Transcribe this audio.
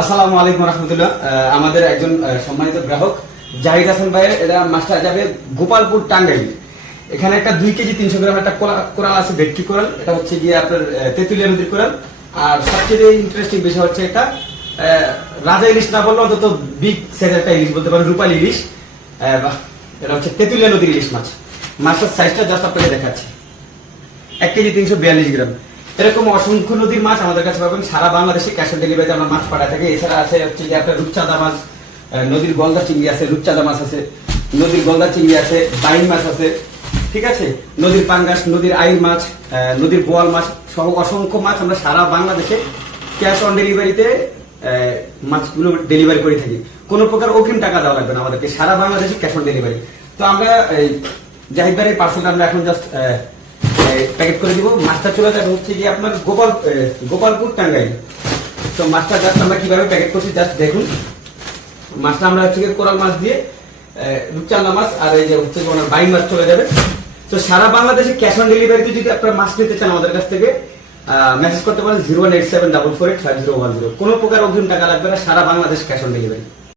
আসসালামু আলাইকুম রহমতুল্লাহ। আমাদের একজন সম্মানিত গ্রাহক জাহিদ হাসান ভাইয়ের এটা মাছটা যাবে গোপালপুর টাঙ্গাইল। এখানে একটা 2 কেজি 300 গ্রাম একটা কোরাল আছে, ভেটকি কোরাল। এটা হচ্ছে গিয়ে আপনার তেঁতুলিয়া নদীর কোরাল। আর সবচেয়ে ইন্টারেস্টিং বিষয় হচ্ছে একটা রাজা ইলিশ না বললে অন্তত বিগ সাইজের একটা ইলিশ বলতে পারেন, রূপালী ইলিশ। এটা হচ্ছে তেঁতুলিয়া নদীর ইলিশ মাছ। মাছের সাইজটা জাস্ট আপনাকে দেখাচ্ছি, 1 কেজি 342 গ্রাম। এরকম অসংখ্য নদীর মাছ আমাদের কাছে পাবেন। সারা বাংলাদেশে ক্যাশ অন ডেলিভারিতে আমরা মাছ পাঠাই থাকি। এছাড়া আছে হচ্ছে যে আপনার রূপচাঁদা মাছ, নদীর গলদা চিংড়ি আছে, রূপচাঁদা মাছ আছে, নদীর গলদা চিংড়ি আছে, বাইন মাছ আছে, ঠিক আছে, নদীর পাঙ্গাস, নদীর আইর মাছ, নদীর বোয়াল মাছ সহ অসংখ্য মাছ আমরা সারা বাংলাদেশে ক্যাশ অন ডেলিভারিতে মাছগুলো ডেলিভারি করে থাকি। কোনো প্রকার অগ্রিম টাকা দেওয়া লাগবে না আমাদেরকে, সারা বাংলাদেশে ক্যাশ অন ডেলিভারি। তো আমরা জাহিদ ভাইয়ের পার্সেলটা আমরা এখন জাস্ট প্যাকেট করে দিব। মাছটা চলে যাবে হচ্ছে গিয়ে আপনার গোপালপুর টাঙ্গাইল। তো মাছটা জাস্ট আমরা কিভাবে প্যাকেট করছি জাস্ট দেখুন। মাছটা আমরা হচ্ছে কোরাল মাছ দিয়ে রূপচাঁদা মাছ আর এই যে হচ্ছে বাইন মাছ চলে যাবে। তো সারা বাংলাদেশে ক্যাশ অন ডেলিভারিতে যদি আপনারা মাছ নিতে চান আমাদের কাছ থেকে মেসেজ করতে পারেন 01874485010। কোনো প্রকার অগ্রিম টাকা লাগবে না, সারা বাংলাদেশ ক্যাশ অন ডেলিভারি।